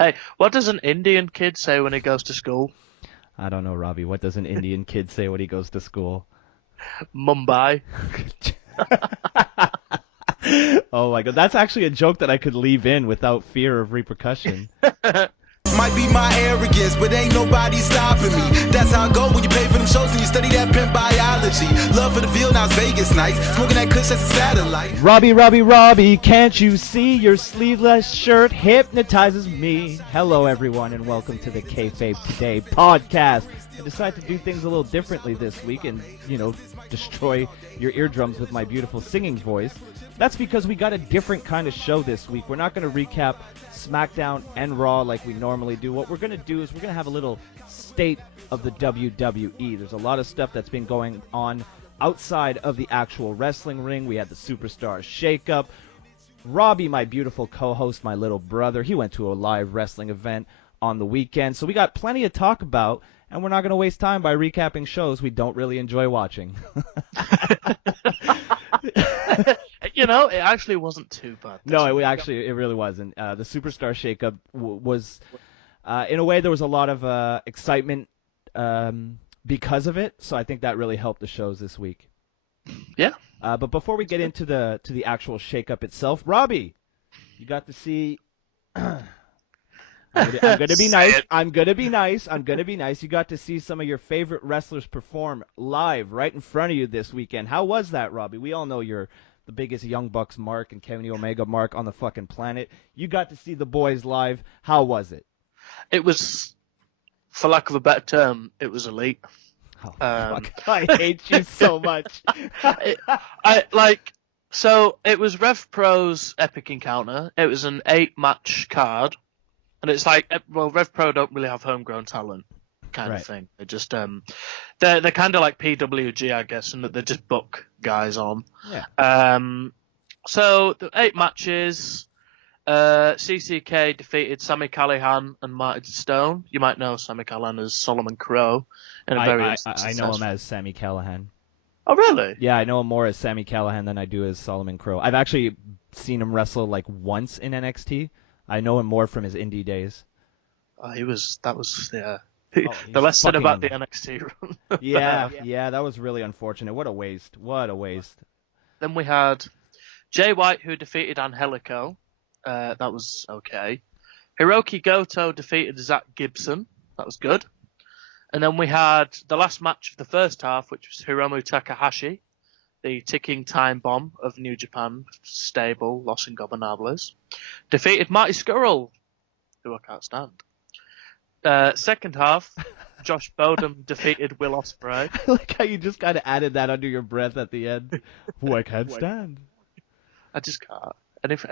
Hey, what does an Indian kid say when he goes to school? I don't know, Robbie. What does an Indian kid say when he goes to school? Mumbai. Oh my God, that's actually a joke that I could leave in without fear of repercussion. Might be my arrogance, but ain't nobody stopping me. That's how I go when you pay for them shows and you study that pimp biology. Love for the field, now it's Vegas nights. Smoking that kush, that's a satellite. Robbie, can't you see your sleeveless shirt hypnotizes me? Hello, everyone, and welcome to the Kayfabe Today podcast. I decided to do things a little differently this week and, destroy your eardrums with my beautiful singing voice. That's because we got a different kind of show this week. We're not going to recap SmackDown and Raw like we normally do. What we're going to do is we're going to have a little state of the WWE. There's a lot of stuff that's been going on outside of the actual wrestling ring. We had the Superstar ShakeUp. Robbie, my beautiful co-host, my little brother, he went to a live wrestling event on the weekend. So we got plenty to talk about, and we're not going to waste time by recapping shows we don't really enjoy watching. It actually wasn't too bad. No, it really wasn't. The Superstar Shakeup was, in a way, there was a lot of excitement because of it. So I think that really helped the shows this week. Yeah. But before we get into the actual shakeup itself, Robbie, you got to see. I'm gonna be nice. I'm gonna be nice. You got to see some of your favorite wrestlers perform live right in front of you this weekend. How was that, Robbie? We all know you're the biggest Young Bucks mark and Kenny Omega mark on the fucking planet. You got to see the boys live. How was it? It was, for lack of a better term, it was elite. Oh, fuck. I hate you so much. So it was Rev Pro's Epic Encounter. It was an 8-match card. And it's like, well, Rev Pro don't really have homegrown talent kind of thing. They're just, they're kind of like PWG, I guess, and that they just book guys on. Yeah. So the 8 matches, CCK defeated Sami Callihan and Martin Stone. You might know Sami Callihan as Solomon Crow. I know him as Sami Callihan. Oh, really? Yeah, I know him more as Sami Callihan than I do as Solomon Crow. I've actually seen him wrestle like once in NXT. I know him more from his indie days. Oh, that was Oh, the less said about the NXT run. Yeah, that was really unfortunate. What a waste. Then we had Jay White, who defeated Angelico. That was okay. Hiroki Goto defeated Zach Gibson. That was good. And then we had the last match of the first half, which was Hiromu Takahashi, the ticking time bomb of New Japan stable, Los Ingobernables, defeated Marty Scurll, who I can't stand. Second half, Josh Bodum defeated Will Ospreay. I like how you just kind of added that under your breath at the end. Who I can't stand. I just can't. And if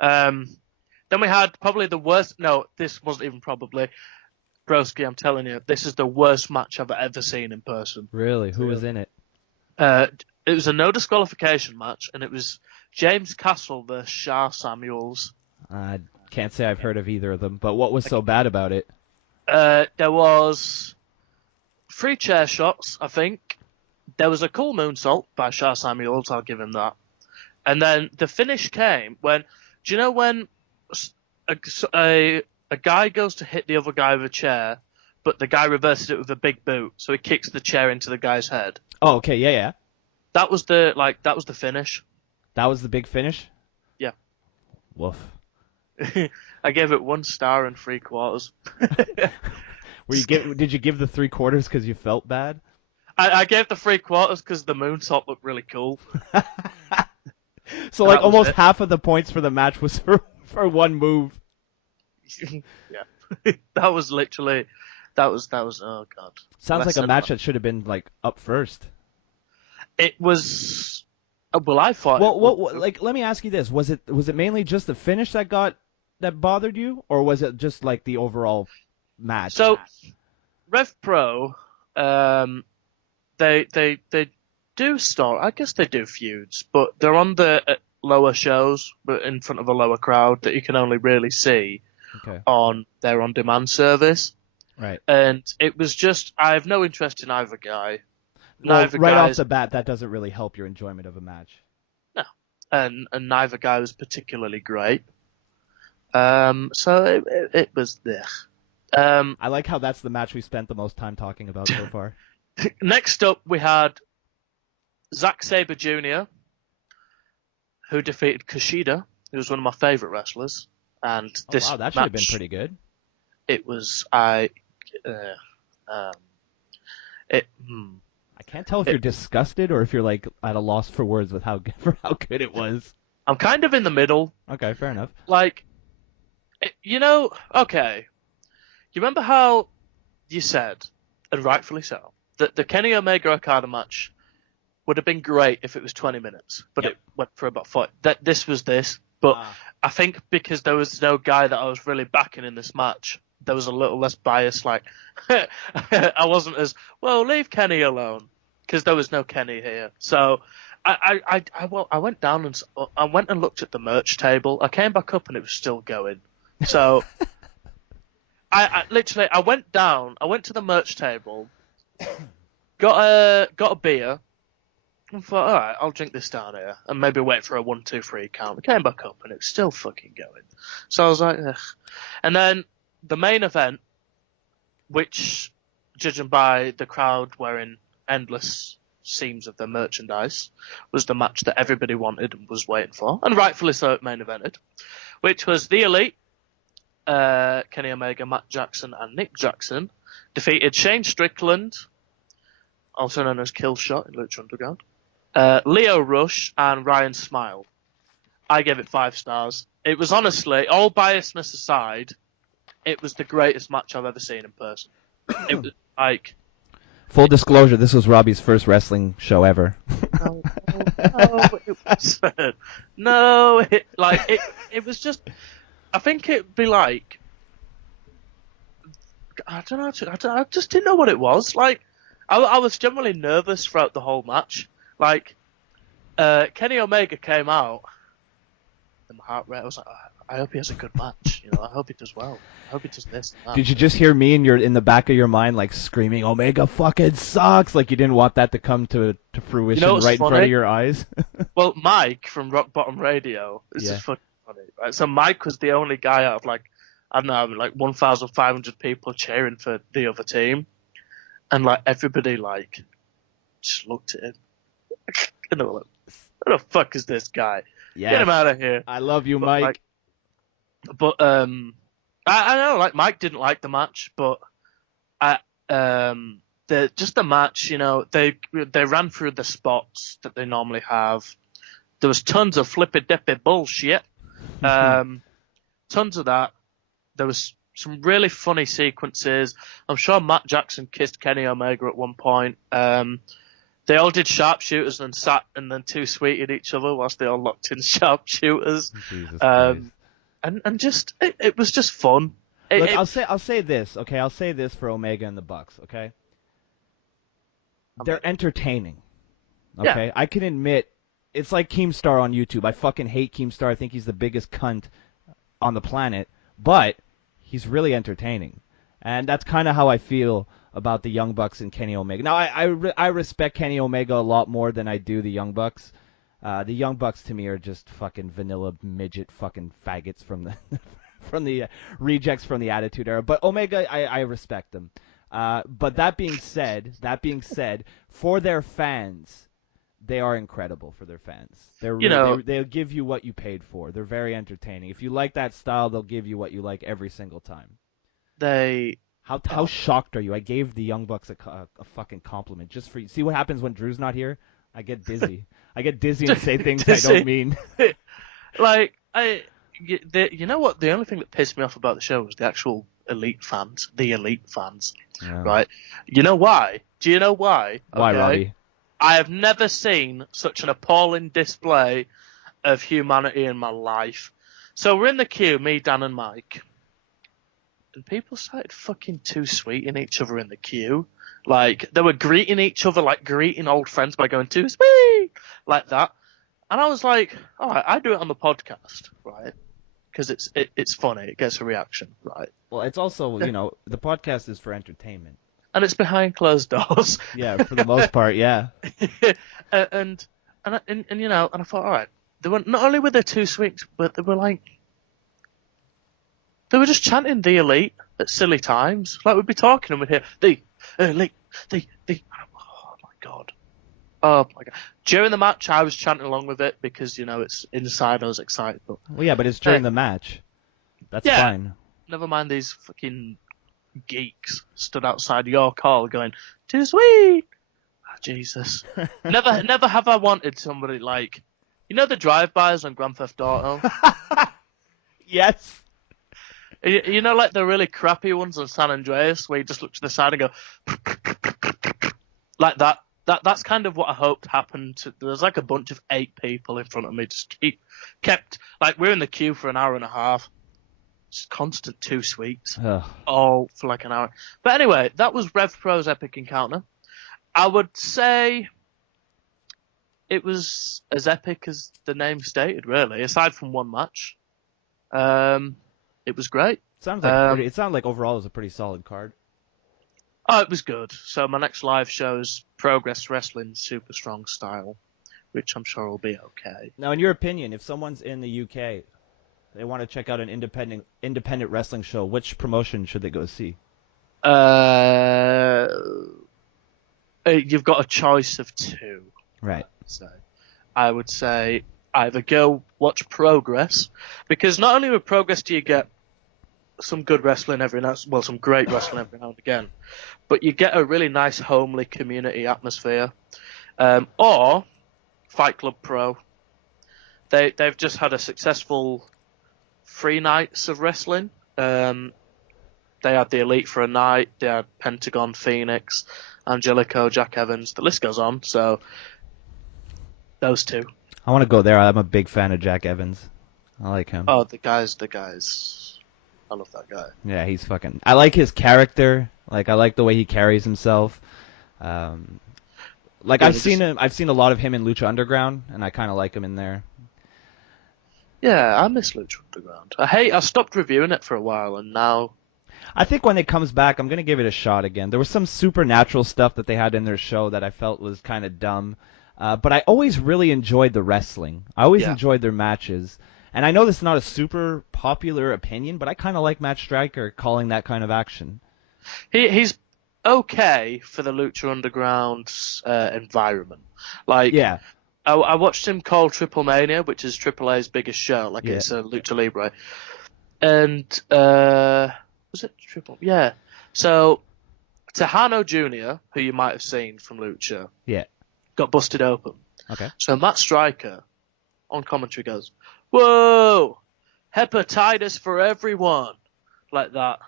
then we had probably the worst. No, this wasn't even probably. Broski, I'm telling you, this is the worst match I've ever seen in person. Really? Who was in it? It was a no disqualification match, and it was James Castle versus Shah Samuels. I can't say I've heard of either of them, but what was so bad about it? There was 3 chair shots, I think. There was a cool moonsault by Shah Samuels, I'll give him that. And then the finish came when, do you know when a guy goes to hit the other guy with a chair, but the guy reverses it with a big boot, so he kicks the chair into the guy's head? Oh, okay, yeah. That was the finish. That was the big finish? Yeah. Woof. I gave it 1 star and 3/4. Did you give the 3/4 because you felt bad? I gave the 3/4 because the moonsault looked really cool. So like almost half of the points for the match was for one move. Yeah. That was oh god. Sounds like a match that should have been like up first. It was. Well, I thought. Well, let me ask you this: was it mainly just the finish that bothered you, or was it just like the overall match? So, Rev Pro, they do start. I guess they do feuds, but they're on the lower shows, but in front of a lower crowd that you can only really see on their on-demand service. Right. And it was just, I have no interest in either guy. Well, right off the bat, that doesn't really help your enjoyment of a match. No. And neither guy was particularly great. So it was there. I like how that's the match we spent the most time talking about so far. Next up, we had Zack Sabre Jr., who defeated Kushida, who was one of my favorite wrestlers. And this wow, that should match, have been pretty good. It was I can't tell if you're disgusted or if you're like at a loss for words with how good it was. I'm kind of in the middle. Okay, fair enough. Like, okay. You remember how you said, and rightfully so, that the Kenny Omega Okada match would have been great if it was 20 minutes, but it went for about 40. This was this, but I think because there was no guy that I was really backing in this match, there was a little less bias. Like, I wasn't as, well, leave Kenny alone, because there was no Kenny here. So I went down and I went and looked at the merch table. I came back up and it was still going. So I literally went down. I went to the merch table, got a beer, and thought, all right, I'll drink this down here and maybe wait for a 1, 2, 3 count. I came back up and it was still fucking going. So I was like, ugh. And then the main event, which, judging by the crowd wearing endless seams of their merchandise, was the match that everybody wanted and was waiting for, and rightfully so it main evented, which was The Elite, Kenny Omega, Matt Jackson, and Nick Jackson, defeated Shane Strickland, also known as Killshot in Lucha Underground, Leo Rush, and Ryan Smile. I gave it 5 stars. It was honestly, all biasness aside, it was the greatest match I've ever seen in person. It was like... Full disclosure, this was Robbie's first wrestling show ever. No, it was just... I think it'd be like... I don't know, I just didn't know what it was. Like, I was generally nervous throughout the whole match. Like, Kenny Omega came out, and my heart rate, I was like, I hope he has a good match. I hope he does well. I hope he does this and that. Did you just hear me in the back of your mind, like, screaming, Omega fucking sucks? Like, you didn't want that to come to fruition right in front of your eyes? Well, Mike from Rock Bottom Radio, this is fucking funny, right? So Mike was the only guy out of, like, I don't know, like 1,500 people cheering for the other team. And, like, everybody, like, just looked at him. And they were like, who the fuck is this guy? Yes. Get him out of here. I love you, Mike. I know, like, Mike didn't like the match, but the match, they ran through the spots that they normally have. There was tons of flippy-dippy bullshit. Tons of that. There was some really funny sequences. I'm sure Matt Jackson kissed Kenny Omega at one point. They all did sharpshooters and sat and then too sweeted each other whilst they all locked in sharpshooters. And just it was just fun. Look, I'll say this, okay? I'll say this for Omega and the Bucks, okay? They're entertaining. Okay? Yeah. I can admit it's like Keemstar on YouTube. I fucking hate Keemstar. I think he's the biggest cunt on the planet, but he's really entertaining. And that's kind of how I feel about the Young Bucks and Kenny Omega. Now, I respect Kenny Omega a lot more than I do the Young Bucks. The Young Bucks to me are just fucking vanilla midget fucking faggots from the rejects from the Attitude Era. But Omega, I respect them. But that being said, for their fans, they are incredible for their fans. They'll give you what you paid for. They're very entertaining. If you like that style, they'll give you what you like every single time. How shocked are you? I gave the Young Bucks a fucking compliment just for you. See what happens when Drew's not here? I get dizzy. I get dizzy and say things I don't mean. Like, you know what? The only thing that pissed me off about the show was the actual elite fans. The elite fans, right? You know why? Do you know why? Why, okay? Robbie? I have never seen such an appalling display of humanity in my life. So we're in the queue, me, Dan, and Mike. And people started fucking too sweeting each other in the queue. Like, they were greeting each other like greeting old friends by going, too sweet, like that. And I was like, all right, I do it on the podcast, right? Because it's funny. It gets a reaction, right? Well, it's also, the podcast is for entertainment. And it's behind closed doors. Yeah, for the most part, yeah. and I thought, all right, they were not only were they too sweet, but they were like, They were just chanting the elite at silly times. Like, we'd be talking and we'd hear, the elite, the. Oh, my God. Oh, my God. During the match, I was chanting along with it because, it's inside. I was excited. But, Well, yeah, but it's during the match. That's fine. Never mind these fucking geeks stood outside your call going, too sweet. Oh, Jesus. never have I wanted somebody like, the drive-bys on Grand Theft Auto? Yes. Like the really crappy ones on San Andreas where you just look to the side and go like that. That's kind of what I hoped happened. There's like a bunch of 8 people in front of me just kept like we're in the queue for an hour and a half. Just constant too sweets. All for like an hour. But anyway, that was Rev Pro's epic encounter. I would say it was as epic as the name stated, really, aside from one match. It was great. It sounded like overall it was a pretty solid card. Oh, it was good. So my next live show is Progress Wrestling Super Strong Style, which I'm sure will be okay. Now, in your opinion, if someone's in the UK, they want to check out an independent wrestling show, which promotion should they go see? You've got a choice of 2. Right. So I would say either go watch Progress, because not only with Progress do you get some good wrestling some great wrestling every now and again, but you get a really nice homely community atmosphere. Or Fight Club Pro. They've just had a successful 3 nights of wrestling. They had the Elite for a night. They had Pentagon, Phoenix, Angelico, Jack Evans. The list goes on. So those 2. I want to go there. I'm a big fan of Jack Evans. I like him. Oh, the guys. I love that guy. Yeah, he's fucking... I like his character. Like, I like the way he carries himself. I've seen a lot of him in Lucha Underground, and I kind of like him in there. Yeah, I miss Lucha Underground. I stopped reviewing it for a while, and now... I think when it comes back, I'm going to give it a shot again. There was some supernatural stuff that they had in their show that I felt was kind of dumb. But I always really enjoyed the wrestling. I always enjoyed their matches. And I know this is not a super popular opinion, but I kind of like Matt Striker calling that kind of action. He's okay for the Lucha Underground environment. Like, yeah. I watched him call Triple Mania, which is Triple A's biggest show. Like, it's a Lucha Libre. And, was it Triple? Yeah. So, Tejano Jr., who you might have seen from Lucha, got busted open. Okay. So Matt Striker, on commentary, goes, "Whoa! Hepatitis for everyone!" Like that.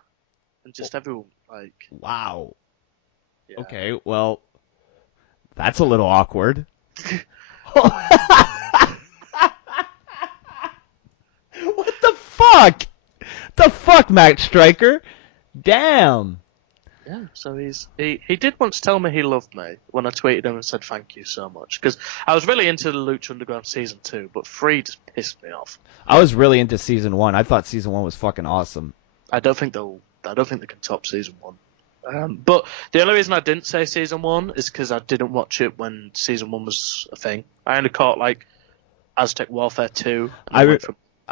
And just everyone, like... Wow. Yeah. Okay, well, that's a little awkward. What the fuck? The fuck, Matt Striker? Damn. Yeah, so he did once tell me he loved me when I tweeted him and said thank you so much, because I was really into the Lucha Underground season 2, but 3 just pissed me off. I was really into season 1. I thought season 1 was fucking awesome. I don't think they can top season 1. But the only reason I didn't say season 1 is because I didn't watch it when season 1 was a thing. I only caught like Aztec Warfare 2.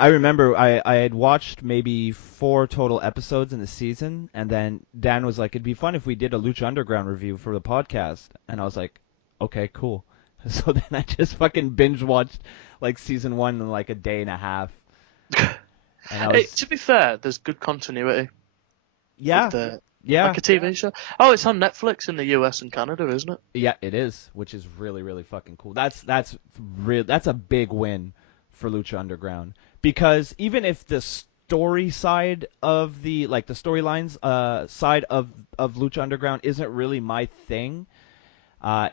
I remember I had watched maybe 4 total episodes in the season, and then Dan was like, "It'd be fun if we did a Lucha Underground review for the podcast." And I was like, "Okay, cool." So then I just fucking binge watched like season 1 in like a day and a half. And to be fair, there's good continuity. Yeah. Like a TV show. Oh, it's on Netflix in the US and Canada, isn't it? Yeah, it is, which is really, really fucking cool. That's a big win for Lucha Underground, because even if the story side of the storylines side of Lucha Underground isn't really my thing,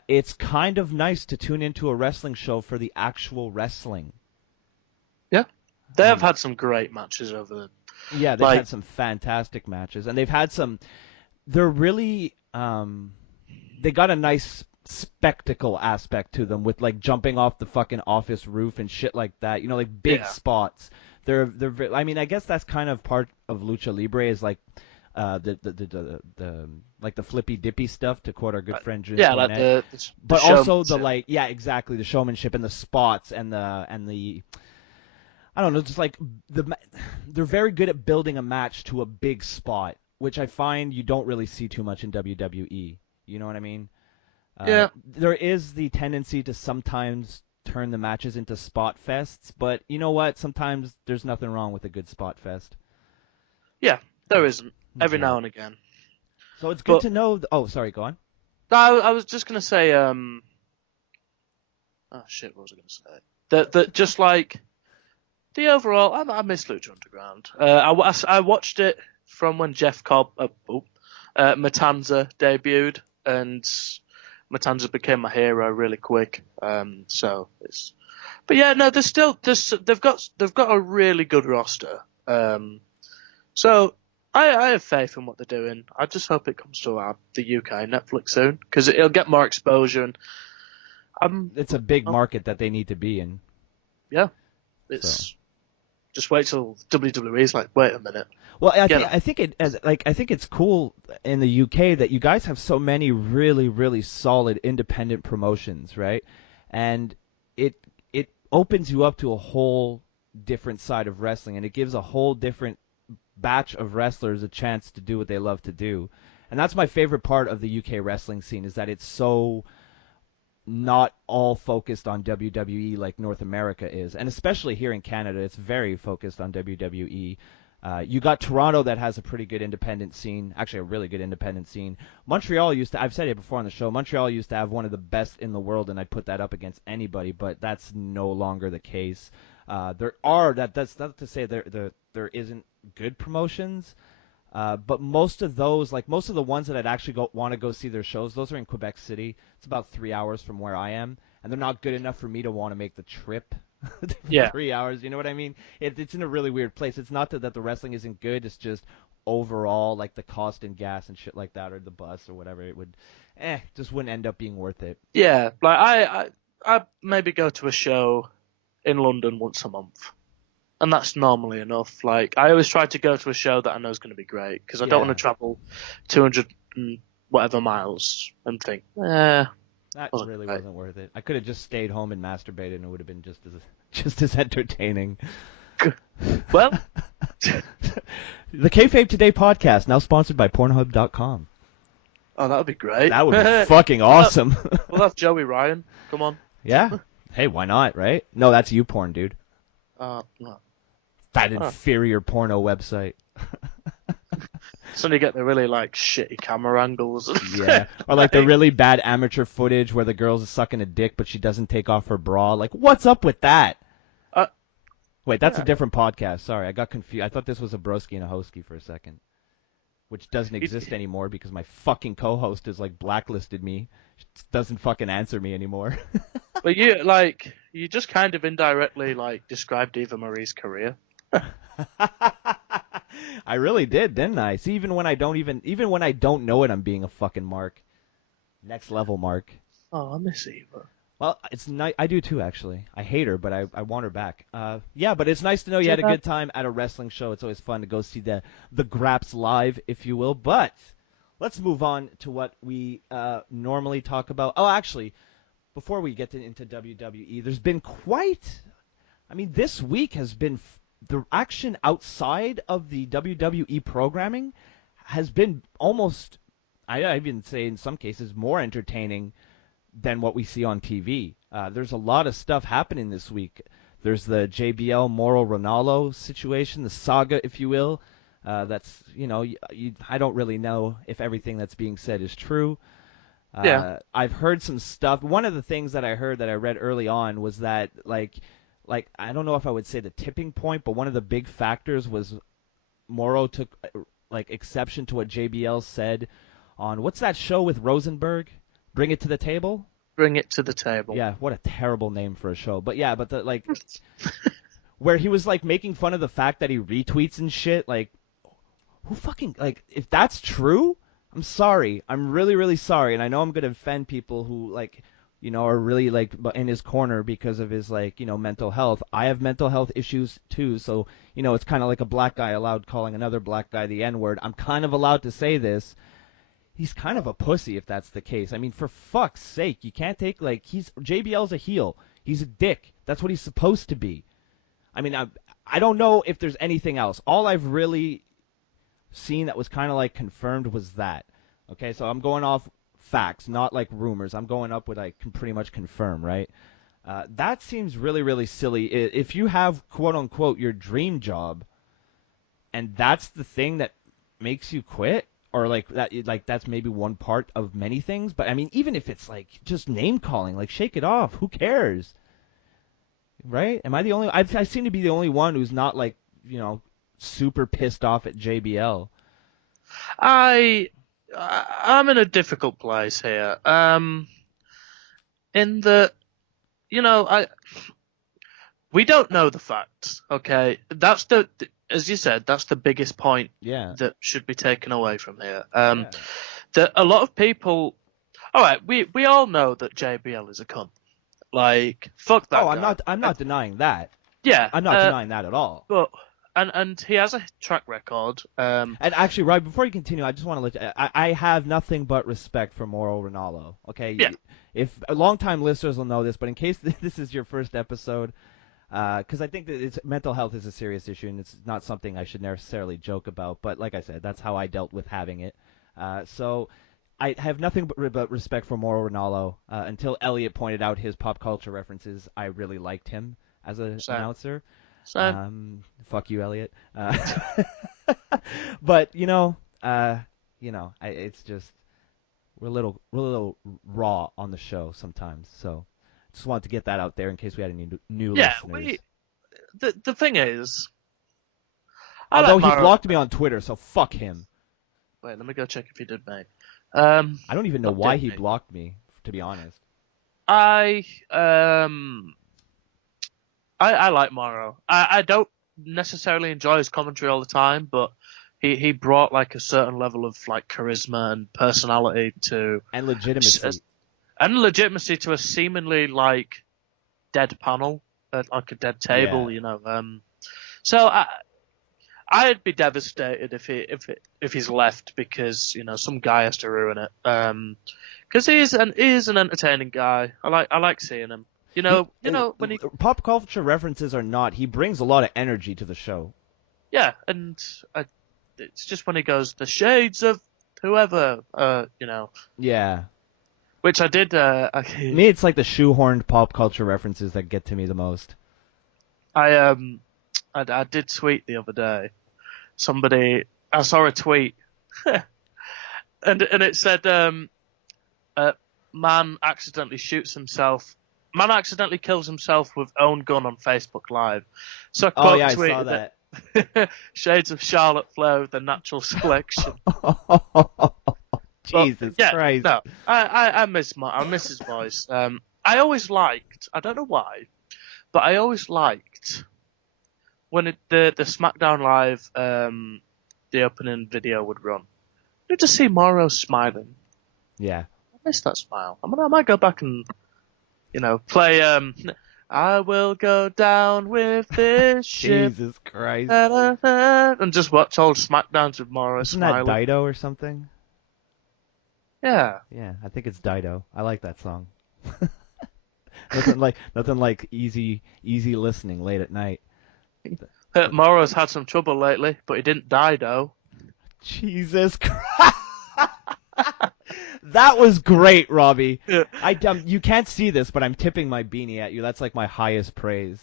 it's kind of nice to tune into a wrestling show for the actual wrestling. Yeah, they have had some great matches over the... Yeah, they've had some fantastic matches, and they've had some... They're really... they got a nice spectacle aspect to them with, like, jumping off the fucking office roof and shit like that. You know, like, big spots. They're I mean, I guess that's kind of part of Lucha Libre is, like, the flippy dippy stuff, to quote our good friend June. Yeah, like the but also the, like, yeah, exactly, the showmanship and the spots and the I don't know, just like they're very good at building a match to a big spot, which I find you don't really see too much in WWE. You know what I mean? Yeah. There is the tendency to sometimes turn the matches into spot fests, but you know what? Sometimes there's nothing wrong with a good spot fest. Yeah, there isn't. Every Yeah. now and again. So it's good But to know. Oh, sorry, go on. I was just gonna say, oh shit, what was I gonna say? That just like the overall, I miss Lucha Underground. I watched it from when Jeff Cobb, Matanza debuted, and Matanza became my hero really quick. So it's, but yeah, no, they've got a really good roster. So I have faith in what they're doing. I just hope it comes to the UK Netflix soon because it'll get more exposure. And It's a big market that they need to be in. yeah, it's just wait till WWE's like, wait a minute. Well, I think it's cool in the UK that you guys have so many really, really solid independent promotions, right? And it opens you up to a whole different side of wrestling, and it gives a whole different batch of wrestlers a chance to do what they love to do. And that's my favorite part of the UK wrestling scene, is that it's so not all focused on WWE like North America is. And especially here in Canada, it's very focused on WWE. You got Toronto that has a pretty good independent scene, actually a really good independent scene. Montreal used to, I've said it before on the show, Montreal used to have one of the best in the world, and I'd put that up against anybody, but that's no longer the case. That's not to say there isn't good promotions, but most of those, like most of the ones that I'd actually want to go see their shows, those are in Quebec City. It's about 3 hours from where I am, and they're not good enough for me to want to make the trip. Yeah. 3 hours, you know what I mean? It's in a really weird place. It's not that the wrestling isn't good. It's just overall, like the cost in gas and shit like that, or the bus or whatever, it would, just wouldn't end up being worth it. Yeah, like I maybe go to a show in London once a month, and that's normally enough. Like I always try to go to a show that I know is going to be great because I don't want to travel 200 and whatever miles and think, That really wasn't worth it. I could have just stayed home and masturbated, and it would have been just as entertaining. Well, the Kayfabe Today podcast, now sponsored by Pornhub.com. oh, that would be great. That would be fucking awesome. Well, that's Joey Ryan. Come on. Yeah. Hey, why not, right? No, that's YouPorn, dude. No. That inferior porno website. So you get the really like shitty camera angles. Yeah, or like the really bad amateur footage where the girl's sucking a dick but she doesn't take off her bra. Like, what's up with that? Wait, that's a different podcast. Sorry, I got confused. I thought this was a broski and a hosky for a second, which doesn't exist anymore because my fucking co-host has like blacklisted me. She doesn't fucking answer me anymore. But you just kind of indirectly like described Eva Marie's career. I really did, didn't I? See, even when I don't know it, I'm being a fucking mark. Next level mark. Oh, I miss Eva. Well, it's nice. I do too, actually. I hate her, but I want her back. Yeah, but it's nice to know you had a good time at a wrestling show. It's always fun to go see the Graps live, if you will. But let's move on to what we normally talk about. Oh, actually, before we get into WWE, there's been this week has been the action outside of the WWE programming has been almost, I even say in some cases, more entertaining than what we see on TV. There's a lot of stuff happening this week. There's the JBL Moro Ronaldo situation, the saga, if you will. That's, I don't really know if everything that's being said is true. Yeah. I've heard some stuff. One of the things that I heard that I read early on was that, like I don't know if I would say the tipping point, but one of the big factors was Moro took exception to what JBL said on, what's that show with Rosenberg? Bring It to the Table? Bring It to the Table. Yeah, what a terrible name for a show. But yeah, where he was making fun of the fact that he retweets and shit, who fucking, if that's true, I'm sorry. I'm really, really sorry. And I know I'm going to offend people who are really in his corner because of his mental health. I have mental health issues too, so it's kind of like a black guy allowed calling another black guy the N-word. I'm kind of allowed to say this. He's kind of a pussy if that's the case. I mean, for fuck's sake, you can't take JBL's a heel. He's a dick. That's what he's supposed to be. I mean, I don't know if there's anything else. All I've really seen that was kind of like confirmed was that. Okay, so I'm going off facts, not like rumors. I'm going up with I can pretty much confirm, right? That seems really, really silly. If you have quote unquote your dream job, and that's the thing that makes you quit, or like that, like that's maybe one part of many things. But I mean, even if it's like just name calling, like shake it off. Who cares? Right? Am I the only? I seem to be the only one who's not like super pissed off at JBL. I'm in a difficult place here. In that, we don't know the facts. Okay, that's as you said, that's the biggest point. Yeah. That should be taken away from here. Yeah. That a lot of people. All right, we all know that JBL is a cunt. Like, fuck that guy. I'm not denying that. Yeah, I'm not denying that at all. But and he has a track record. And actually, Rob, before you continue, I just want to let you, I have nothing but respect for Mauro Ranallo. Okay, Yeah. If longtime listeners will know this, but in case this is your first episode, because I think that mental health is a serious issue, and it's not something I should necessarily joke about. But like I said, that's how I dealt with having it. So I have nothing but respect for Mauro Ranallo. Until Elliot pointed out his pop culture references, I really liked him as an announcer. Fuck you, Elliot. But it's just we're a little raw on the show sometimes. So just wanted to get that out there in case we had any new listeners. The thing is, although he blocked me on Twitter, so fuck him. Wait, let me go check if he did, mate. I don't even know why he blocked me, to be honest. I like Mauro. I don't necessarily enjoy his commentary all the time, but he brought like a certain level of like charisma and personality to and legitimacy to a seemingly like dead panel, like a dead table, So I'd be devastated if he's left because some guy has to ruin it. Because he is an entertaining guy. I like seeing him. When he pop culture references or not, he brings a lot of energy to the show. Yeah, and it's just when he goes the shades of whoever, Yeah. Which I did. Me, it's like the shoehorned pop culture references that get to me the most. I did tweet the other day. I saw a tweet, and it said, man accidentally kills himself with own gun on Facebook Live. So I saw that. Shades of Charlotte Flair, the natural selection. Jesus Christ! No, I miss his voice. I always liked. I don't know why, but I always liked when the SmackDown Live the opening video would run. You just see Mauro smiling. Yeah, I miss that smile. I might go back and play. I will go down with this ship. Jesus Christ! And just watch old SmackDowns with Mauro smiling. Isn't that Dido or something? Yeah. Yeah, I think it's Dido. I like that song. nothing like easy listening late at night. Mauro's had some trouble lately, but he didn't die though. Jesus Christ! That was great, Robbie. Yeah. You can't see this, but I'm tipping my beanie at you. That's like my highest praise.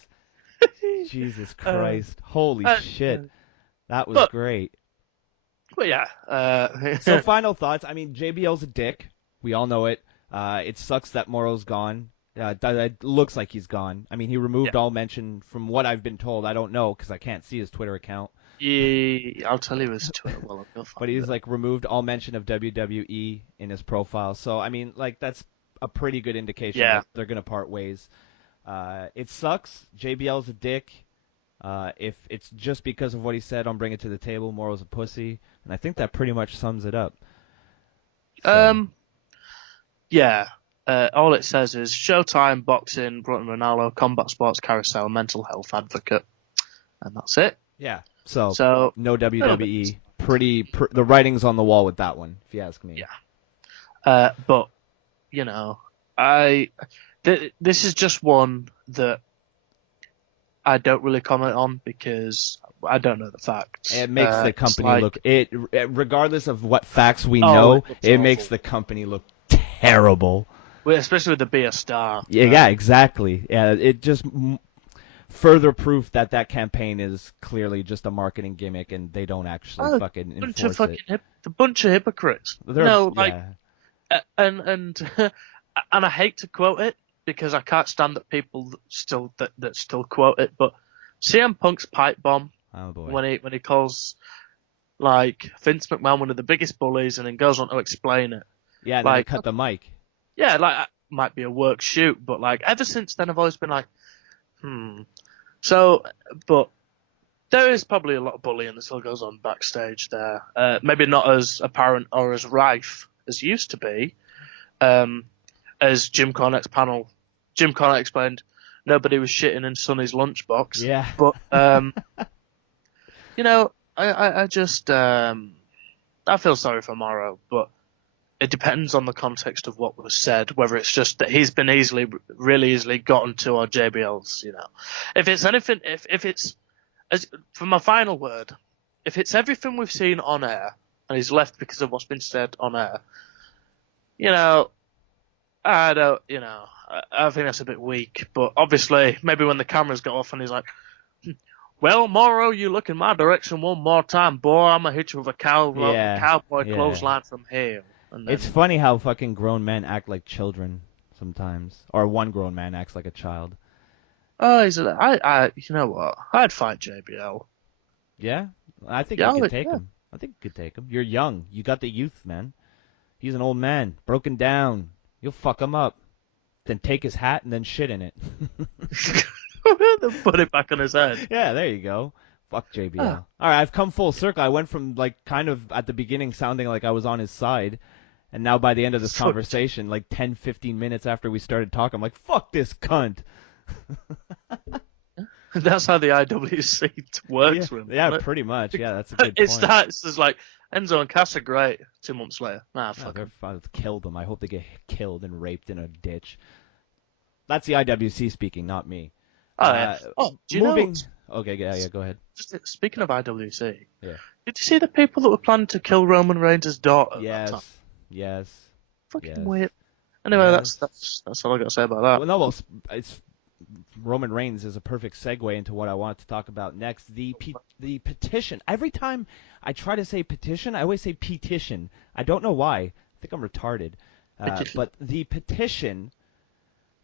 Jesus Christ! Holy shit! That was great. But yeah. So final thoughts. I mean, JBL's a dick. We all know it. It sucks that Mauro's gone. It looks like he's gone. I mean, he removed all mention from what I've been told. I don't know because I can't see his Twitter account. Yeah, I'll tell you his Twitter. Well, but he's like removed all mention of WWE in his profile. So I mean, like that's a pretty good indication that they're gonna part ways. It sucks. JBL's a dick. If it's just because of what he said on Bring It to the Table, Mauro's a pussy, and I think that pretty much sums it up. So. Yeah. All it says is Showtime, boxing, Broughton Ronaldo, combat sports, carousel, mental health advocate, and that's it. Yeah. So no WWE. The writing's on the wall with that one, if you ask me. Yeah. But this is just one that I don't really comment on because I don't know the facts. It makes the company look regardless of what facts we Oh, know. it looks It makes awful. the company look terrible. Well, especially with the be a star. Yeah, exactly. Yeah, it just further proof that campaign is clearly just a marketing gimmick and they don't actually fucking enforce it. A bunch of hypocrites. Yeah. And and I hate to quote it because I can't stand that people that still quote it. But CM Punk's pipe bomb Oh boy. when he calls like Vince McMahon one of the biggest bullies and then goes on to explain it. Yeah, and then they Like, cut the mic. yeah, like might be a work shoot, but like ever since then I've always been like, So, but there is probably a lot of bullying that still goes on backstage there. Maybe not as apparent or as rife as used to be. As Jim Cornette's panel, Jim Cornette explained, nobody was shitting in Sonny's lunchbox. Yeah. But I just I feel sorry for Morrow, but it depends on the context of what was said, whether it's just that he's been really easily gotten to, or JBL's, If it's anything, if it's, for my final word, if it's everything we've seen on air, and he's left because of what's been said on air, I don't, I think that's a bit weak, but obviously, maybe when the cameras go off and he's like, well, Morrow, you look in my direction one more time, boy, I'm gonna hit you with a cowboy clothesline from here. It's funny how fucking grown men act like children sometimes, or one grown man acts like a child. Oh, you know what? I'd fight JBL. Yeah, I think you could take him. I think you could take him. You're young. You got the youth, man. He's an old man, broken down. You'll fuck him up. Then take his hat and then shit in it. Then put it back on his head. Yeah, there you go. Fuck JBL. All right, I've come full circle. I went from like kind of at the beginning sounding like I was on his side. And now by the end of this conversation, like 10, 15 minutes after we started talking, I'm like, fuck this cunt. That's how the IWC works with him. Yeah, pretty much. Yeah, that's a good point. It starts as like, Enzo and Cass are great. 2 months later. Fuck them. Killed them. I hope they get killed and raped in a ditch. That's the IWC speaking, not me. Oh, yeah. Do you know? Okay, yeah, go ahead. Just speaking of IWC, yeah. Did you see the people that were planning to kill Roman Reigns' daughter? Yes. Fucking weird. Anyway, that's all I got to say about that. Well, it's Roman Reigns is a perfect segue into what I want to talk about next. The petition. Every time I try to say petition, I always say petition. I don't know why. I think I'm retarded. But the petition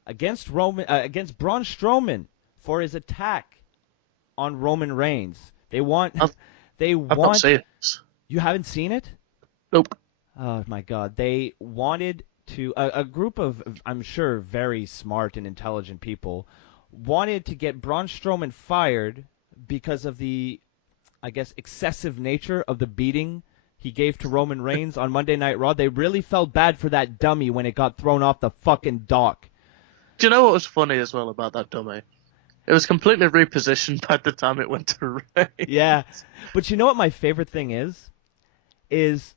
against Braun Strowman for his attack on Roman Reigns. I've not seen it. You haven't seen it? Nope. Oh my God! They wanted to a group of, I'm sure, very smart and intelligent people wanted to get Braun Strowman fired because of the, I guess, excessive nature of the beating he gave to Roman Reigns on Monday Night Raw. They really felt bad for that dummy when it got thrown off the fucking dock. Do you know what was funny as well about that dummy? It was completely repositioned by the time it went to Reigns. Yeah, but you know what my favorite thing is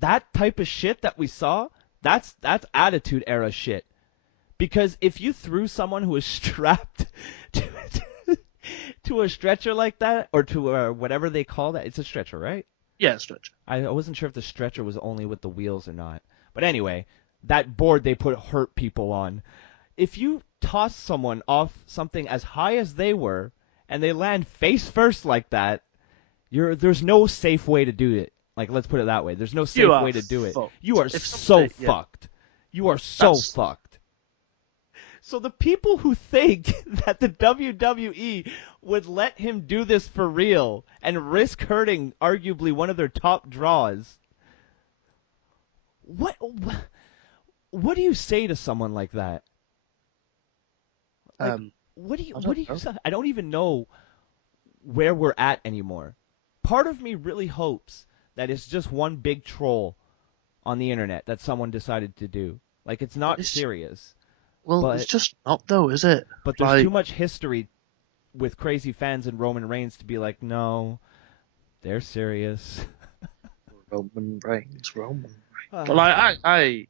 that type of shit that we saw, that's Attitude Era shit. Because if you threw someone who was strapped to a stretcher like that, or to whatever they call that, it's a stretcher, right? Yeah, stretcher. I wasn't sure if the stretcher was only with the wheels or not. But anyway, that board they put hurt people on. If you toss someone off something as high as they were, and they land face first like that, there's no safe way to do it. Like, let's put it that way. There's no safe way to do it. You are so fucked. You are so fucked. So the people who think that the WWE would let him do this for real and risk hurting arguably one of their top draws, what do you say to someone like that? What do you say? I don't even know where we're at anymore. Part of me really hopes that it's just one big troll on the internet that someone decided to do. Like, it's not serious. Well, it's just not, though, is it? But there's too much history with crazy fans and Roman Reigns to be like, no, they're serious. Roman Reigns. But like, I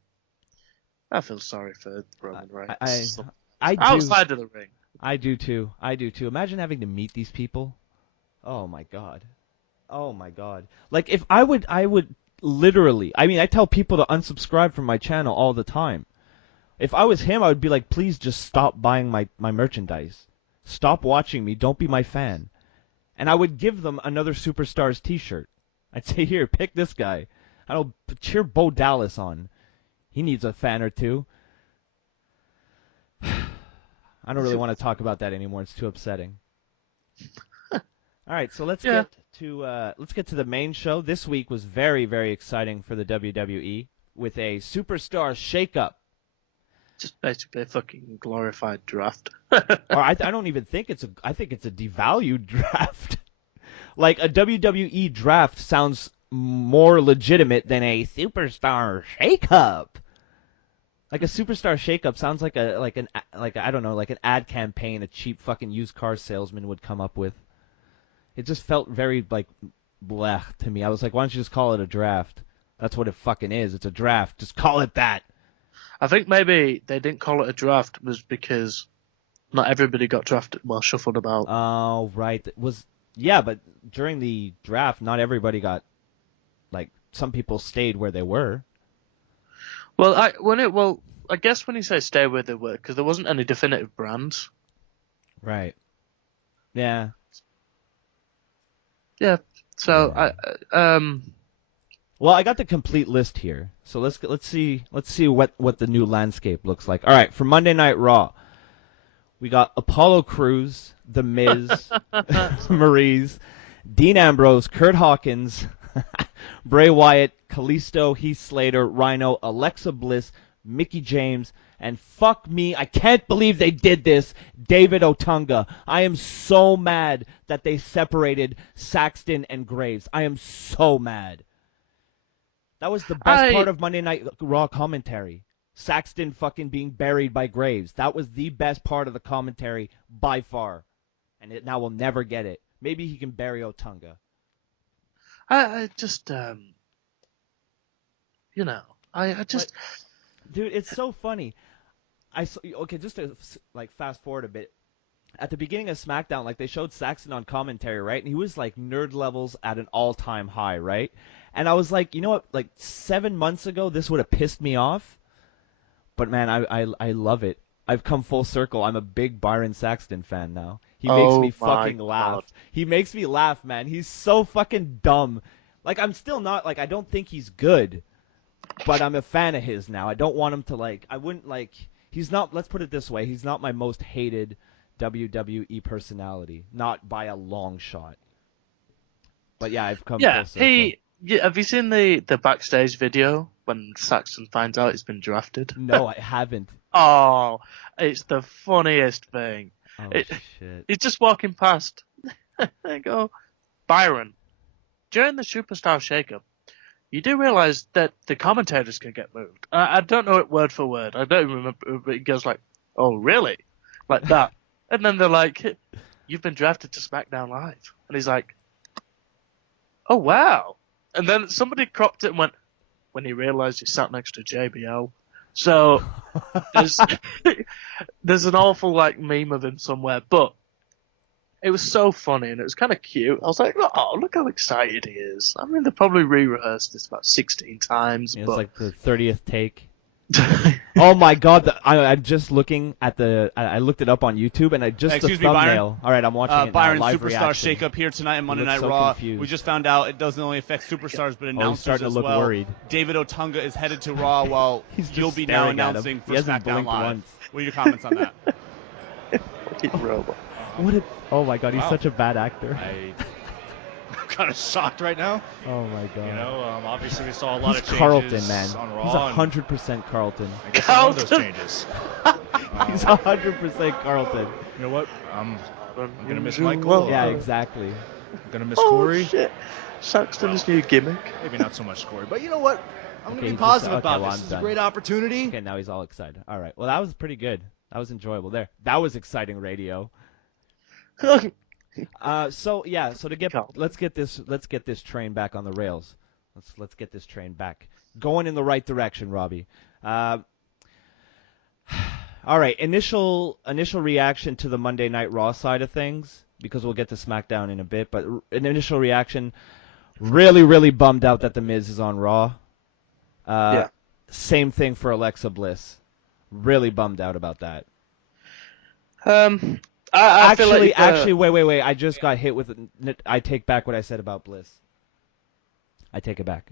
feel sorry for Roman Reigns. I do. Outside of the ring. I do too. Imagine having to meet these people. Oh my god. Like if I would literally. I mean, I tell people to unsubscribe from my channel all the time. If I was him, I would be like, please just stop buying my merchandise. Stop watching me. Don't be my fan. And I would give them another Superstars t-shirt. I'd say, here, pick this guy. I don't cheer Bo Dallas on. He needs a fan or two. I don't really want to talk about that anymore. It's too upsetting. All right, so let's get to the main show. This week was very, very exciting for the WWE with a Superstar ShakeUp. Just basically a fucking glorified draft. Or I don't even think I think it's a devalued draft. Like a WWE draft sounds more legitimate than a Superstar ShakeUp. Like a Superstar ShakeUp sounds like an ad campaign a cheap fucking used car salesman would come up with. It just felt very like blech to me. I was like, why don't you just call it a draft? That's what it fucking is. It's a draft. Just call it that. I think maybe they didn't call it a draft was because not everybody got drafted while shuffled about. Oh, right. But during the draft, not everybody got, like, some people stayed where they were. Well, I guess when you say stay where they were, because there wasn't any definitive brands. Right. Yeah. Yeah. So yeah. Well, I got the complete list here, so let's see what the new landscape looks like. All right, for Monday Night Raw, we got Apollo Crews, The Miz, Maryse, Dean Ambrose, Kurt Hawkins, Bray Wyatt, Kalisto, Heath Slater, Rhino, Alexa Bliss, Mickie James, and fuck me, I can't believe they did this, David Otunga. I am so mad that they separated Saxton and Graves. I am so mad. That was the best part of Monday Night Raw commentary. Saxton fucking being buried by Graves. That was the best part of the commentary by far. And it now will never get it. Maybe he can bury Otunga. I just, Dude, it's so funny. Just to like fast forward a bit. At the beginning of SmackDown, like they showed Saxton on commentary, right? And he was like nerd levels at an all-time high, right? And I was like, you know what? Like 7 months ago, this would have pissed me off. But man, I love it. I've come full circle. I'm a big Byron Saxton fan now. He makes me fucking laugh. He makes me laugh, man. He's so fucking dumb. Like I'm still not like I don't think he's good, but I'm a fan of his now. I don't want him to like. I wouldn't like. He's not. Let's put it this way. He's not my most hated WWE personality, not by a long shot. But yeah, I've come full circle. Have you seen the backstage video when Saxton finds out he's been drafted? No, I haven't. Oh, it's the funniest thing. Oh, shit. He's just walking past. They go, Byron, during the Superstar ShakeUp, you do realize that the commentators can get moved. I don't know it word for word. I don't even remember, but he goes like, oh, really? Like that. And then they're like, you've been drafted to SmackDown Live. And he's like, oh, wow. And then somebody cropped it and went, when he realized he sat next to JBL. So there's an awful like meme of him somewhere, but it was so funny and it was kind of cute. I was like, oh, look how excited he is. I mean, they probably re-rehearsed this about 16 times. It was like the 30th take. Oh my god! I'm just looking at I looked it up on YouTube and the thumbnail. All right, I'm watching it Byron, now, live Superstar reaction. ShakeUp here tonight in Monday Night so Raw. Confused. We just found out it doesn't only affect superstars but announcers he's starting as to look well. worried. David Otunga is headed to Raw while you'll be now announcing for SmackDown Live. Once. What are your comments on that? Oh my god, he's such a bad actor. I'm kind of shocked right now. Oh my god. You know, obviously we saw a lot of changes Carlton, man. on Raw. He's 100% Carlton. I guess one of those changes. He's 100% Carlton. You know what? I'm gonna miss Michael. Yeah, exactly. I'm gonna miss Corey. Shit. Saxton's new gimmick. Maybe not so much Corey, but you know what? I'm gonna be positive about this. It's a great opportunity. Okay, now he's all excited. All right. Well, that was pretty good. That was enjoyable. That was exciting radio. So let's get this train back on the rails. Let's get this train back going in the right direction, Robbie. All right, initial reaction to the Monday Night Raw side of things, because we'll get to SmackDown in a bit, but an initial reaction, really bummed out that The Miz is on Raw. Yeah. Same thing for Alexa Bliss. Really bummed out about that. I feel like actually, wait. I just got hit with. I take back what I said about Bliss. I take it back.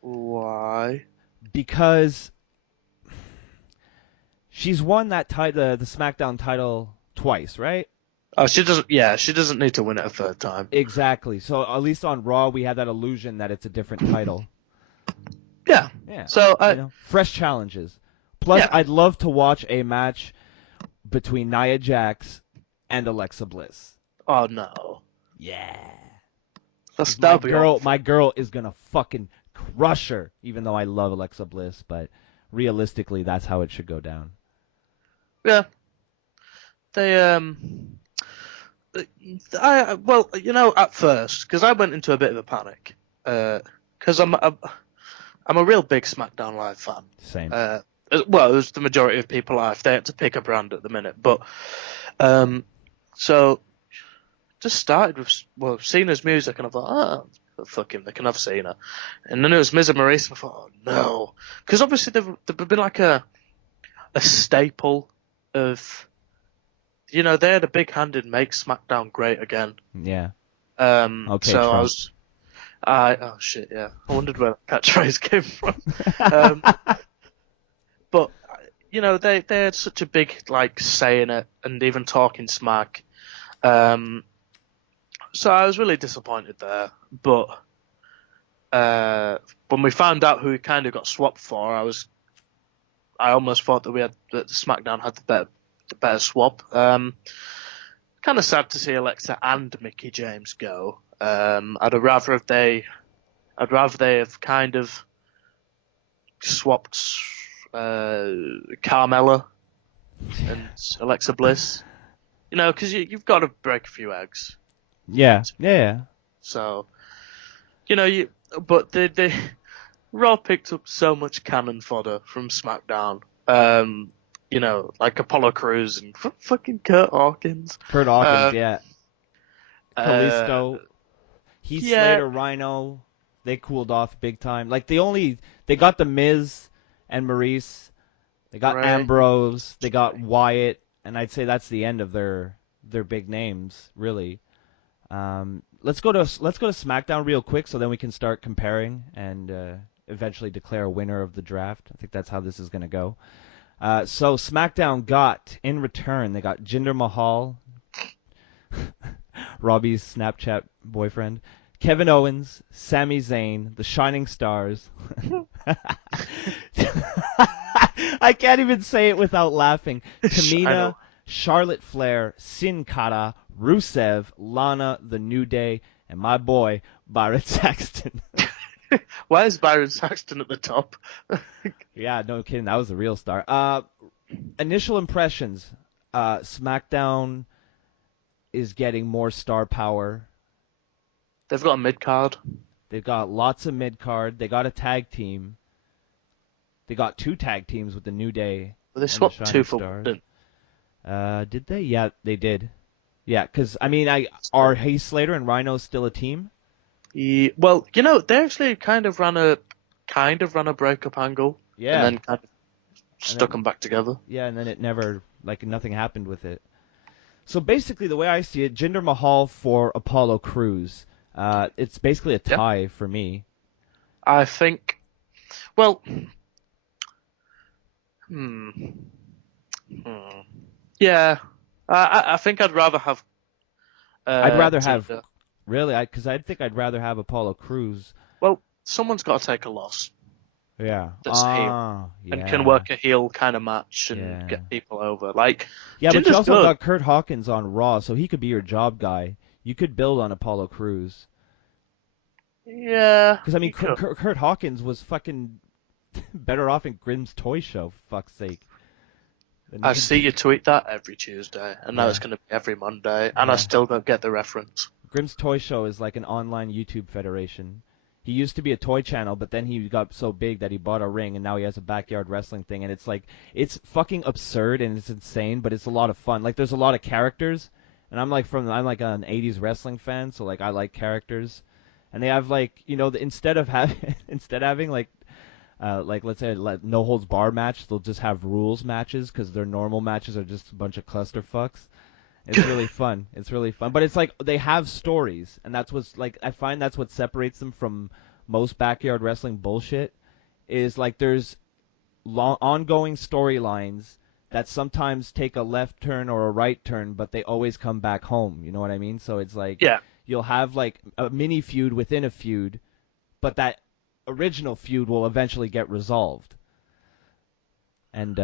Why? Because she's won that the SmackDown title twice, right? Oh, she doesn't. Yeah, she doesn't need to win it a third time. Exactly. So at least on Raw, we had that illusion that it's a different title. Yeah. So fresh challenges. Plus, yeah. I'd love to watch a match between Nia Jax and Alexa Bliss. Oh no. Yeah. My girl is gonna fucking crush her. Even though I love Alexa Bliss, but realistically, that's how it should go down. Yeah. They at first, because I went into a bit of a panic, because I'm a real big SmackDown Live fan. Same. Well, as the majority of people are, if they had to pick a brand at the minute. But, so, just started with, Cena's music, and I thought, fuck him, they can have Cena. And then it was Miz and Maurice, and I thought, oh, no. Because obviously they've been like a staple of, they had a big hand in make SmackDown great again. Yeah. Okay, so Trump. Oh shit, yeah. I wondered where that catchphrase came from. But, they had such a big, saying it and even talking smack. So I was really disappointed there. But when we found out who we kind of got swapped for, I almost thought that SmackDown had the better swap. Kind of sad to see Alexa and Mickie James go. I'd rather they have kind of swapped Carmella and Alexa Bliss. Because you've got to break a few eggs. Yeah. So, but they Raw picked up so much cannon fodder from SmackDown. Like Apollo Crews and fucking Kurt Hawkins. Yeah. Kalisto. Heath Slater, Rhino, they cooled off big time. They got The Miz and Maurice. They got Ambrose. They got Wyatt. And I'd say that's the end of their big names, really. Let's go to SmackDown real quick, so then we can start comparing and eventually declare a winner of the draft. I think that's how this is going to go. So SmackDown got, in return, they got Jinder Mahal, Robbie's Snapchat boyfriend, Kevin Owens, Sami Zayn, the Shining Stars. I can't even say it without laughing. Tamina, Charlotte Flair, Sin Cara, Rusev, Lana, The New Day, and my boy, Byron Saxton. Why is Byron Saxton at the top? Yeah, no kidding. That was a real star. Initial impressions. SmackDown is getting more star power. They've got a mid-card. They've got lots of mid-card. They got a tag team. They got 2 tag teams with the New Day. Well, they swapped 2 for one. Did they? Yeah, they did. Yeah, because, are Heath Slater and Rhino still a team? Yeah, well, they actually kind of ran a breakup angle. Yeah. And then kind of stuck them back together. Yeah, and then it never, nothing happened with it. So basically, the way I see it, Jinder Mahal for Apollo Crews. It's basically a tie for me. I think, well, yeah, I think I'd rather have. Really, because I think I'd rather have Apollo Crews. Well, someone's got to take a loss. Yeah. That's heel. And can work a heel kind of match and get people over. But you also got Kurt Hawkins on Raw, so he could be your job guy. You could build on Apollo Crews. Yeah. Because, Kurt Hawkins was fucking better off in Grimm's Toy Show, for fuck's sake. I see you tweet that every Tuesday, and now it's going to be every Monday, and I still don't get the reference. Grimm's Toy Show is like an online YouTube federation. he used to be a toy channel, but then he got so big that he bought a ring, and now he has a backyard wrestling thing, and it's like, it's fucking absurd and it's insane, but it's a lot of fun. Like, there's a lot of characters, and I'm like an 80s wrestling fan, so like I like characters, and they have like, instead of having like let's say no holds bar match, they'll just have rules matches because their normal matches are just a bunch of clusterfucks. It's really fun. It's really fun. But it's like they have stories, and that's what's like, I find that's what separates them from most backyard wrestling bullshit, is like there's ongoing storylines that sometimes take a left turn or a right turn, but they always come back home. You know what I mean? So it's like, you'll have like a mini feud within a feud, but that original feud will eventually get resolved. And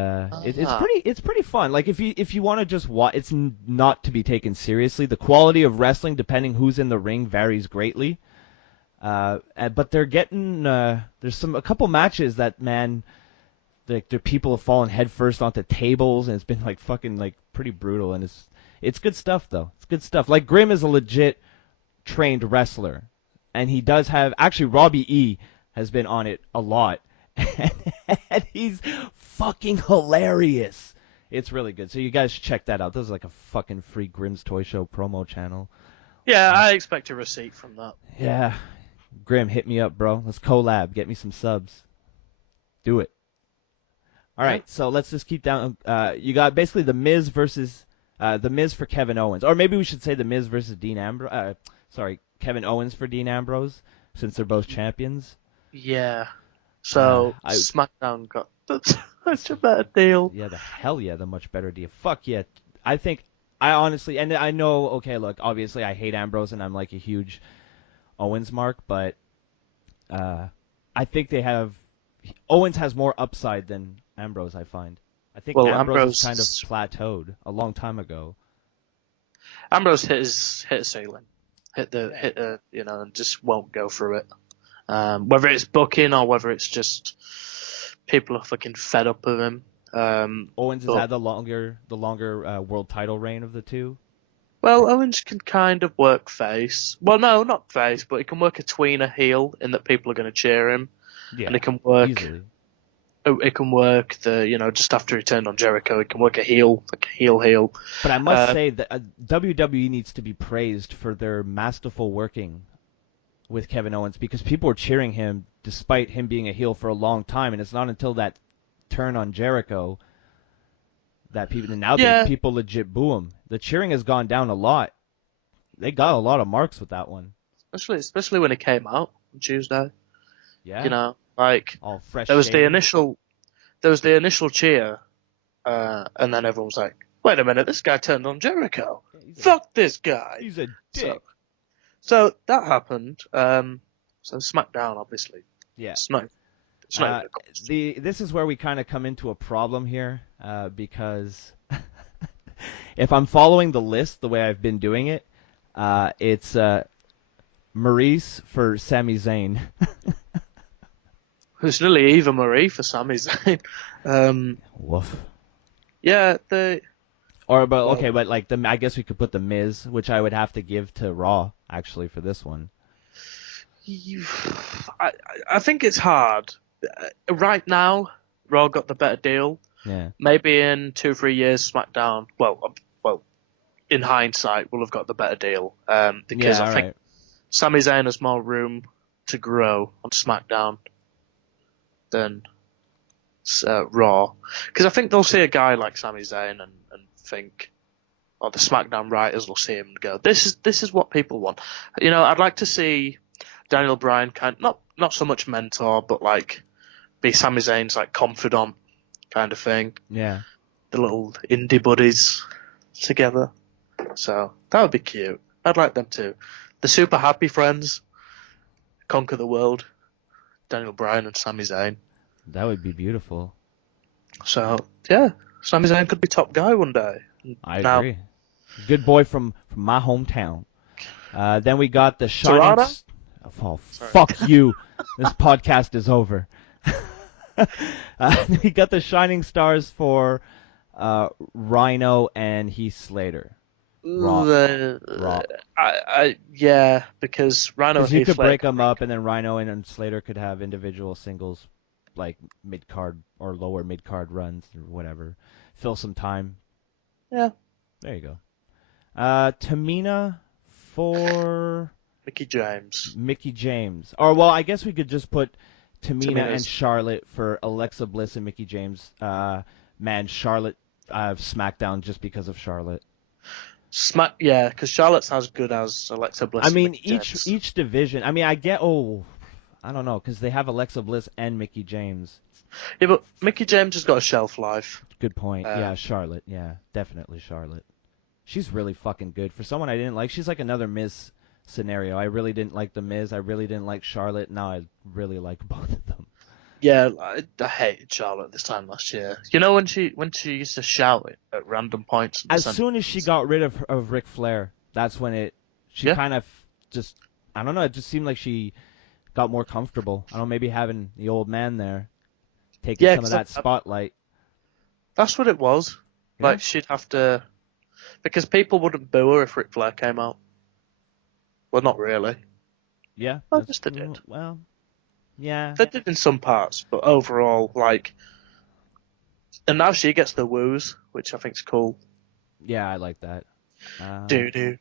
it's pretty fun. Like if you want to just watch, it's not to be taken seriously. The quality of wrestling, depending who's in the ring, varies greatly. But they're getting there's a couple matches that, man, the people have fallen headfirst onto tables, and it's been like fucking like pretty brutal. And it's good stuff though. It's good stuff. Like Grimm is a legit trained wrestler, and he does have, actually Robbie E has been on it a lot. And he's fucking hilarious. It's really good. So you guys should check that out. This is like a fucking free Grimm's Toy Show promo channel. Yeah, I expect a receipt from that. Yeah. Grimm, hit me up, bro. Let's collab. Get me some subs. Do it. All right, so let's just keep down. You got basically The Miz versus The Miz for Kevin Owens. Or maybe we should say The Miz versus Dean Ambrose. Kevin Owens for Dean Ambrose, since they're both champions. Yeah. So SmackDown got such a better deal. Yeah, the much better deal. Fuck yeah. I honestly, and I know, okay, look, obviously I hate Ambrose and I'm like a huge Owens mark, but I think Owens has more upside than Ambrose, I find. I think Ambrose kind of plateaued a long time ago. Ambrose hit a ceiling. Hit and just won't go through it. Whether it's booking or whether it's just people are fucking fed up of him. Owens has had the longer world title reign of the two. Well, Owens can kind of work face. Well, no, not face, but he can work a tweener heel in that people are going to cheer him. Yeah, and it can work easily. It can work just after he turned on Jericho, it can work a heel, like a heel. But I must say that WWE needs to be praised for their masterful working with Kevin Owens, because people were cheering him despite him being a heel for a long time, and it's not until that turn on Jericho that people legit boo him. The cheering has gone down a lot. They got a lot of marks with that one. Especially when it came out on Tuesday. Yeah. Like all fresh. There was the initial cheer, and then everyone was like, "Wait a minute, this guy turned on Jericho. Fuck this guy. He's a dick." So that happened. So SmackDown, obviously. Yeah. This is where we kind of come into a problem here, because if I'm following the list the way I've been doing it, it's Maurice for Sami Zayn. It's nearly Eva Marie for Sami Zayn. Woof. Yeah, but like I guess we could put the Miz, which I would have to give to Raw actually for this one. I think it's hard. Right now, Raw got the better deal. Yeah. Maybe in 2-3 years, SmackDown. Well, in hindsight, will have got the better deal. Because I think Sami Zayn has more room to grow on SmackDown than Raw. Because I think they'll see a guy like Sami Zayn and think, or the SmackDown writers will see him and go, this is what people want. I'd like to see Daniel Bryan not so much mentor, but like be Sami Zayn's like confidant kind of thing. Yeah. The little indie buddies together. So that would be cute. I'd like them to. The Super Happy Friends conquer the world. Daniel Bryan and Sami Zayn. That would be beautiful. So yeah, Sami Zayn could be top guy one day. I agree. Good boy from my hometown. Then we got the Shining. Oh, fuck you! This podcast is over. We got the Shining Stars for Rhino and Heath Slater. Raw. Yeah, because Rhino and Because you Heath could Slater break them up, and then Rhino and Slater could have individual singles, like mid-card or lower mid-card runs or whatever. Fill some time. Yeah. There you go. Tamina for Mickey James. Or, well, I guess we could just put Tamina Tamina's- and Charlotte for Alexa Bliss and Mickey James. Man, Charlotte, SmackDown just because of Charlotte. Yeah, because Charlotte's as good as Alexa Bliss. I mean, and Mickey James. each division. I mean, I don't know, because they have Alexa Bliss and Mickey James. Yeah, but Mickey James has got a shelf life. Good point. Yeah, Charlotte. Yeah, definitely Charlotte. She's really fucking good. For someone I didn't like, she's like another Miz scenario. I really didn't like the Miz. I really didn't like Charlotte. Now I really like both of them. Yeah, I hated Charlotte this time last year. You know when she used to shout it at random points. As soon as she got rid of Ric Flair, that's when she kind of just, I don't know, it just seemed like she got more comfortable. I don't know, maybe having the old man there taking some of that spotlight. That's what it was. Yeah. Like she'd have to, because people wouldn't boo her if Ric Flair came out. Well, not really. Yeah. I guess they did. Well, yeah. They did in some parts, but overall, like, and now she gets the woos, which I think's cool. Yeah, I like that. Do.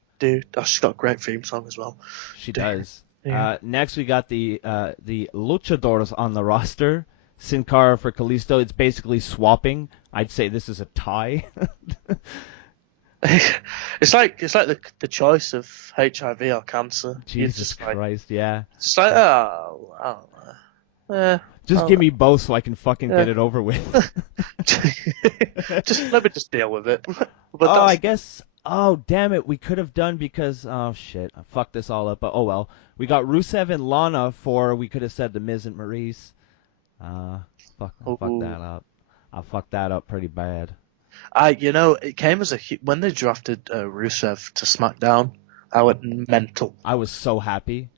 Oh, she's got a great theme song as well. She does. Yeah. Next, we got the luchadors on the roster. Sin Cara for Kalisto. It's basically swapping. I'd say this is a tie. It's like the choice of HIV or cancer. Jesus Christ, yeah. It's like, I don't know. Just give me both so I can fucking get it over with. Let me just deal with it. But I guess. Oh, damn it. We could have done because. Oh, shit. I fucked this all up. But oh, well. We got Rusev and Lana for. We could have said The Miz and Maurice. I fucked that up. I fucked that up pretty bad. It came as when they drafted Rusev to SmackDown, I went mental. I was so happy.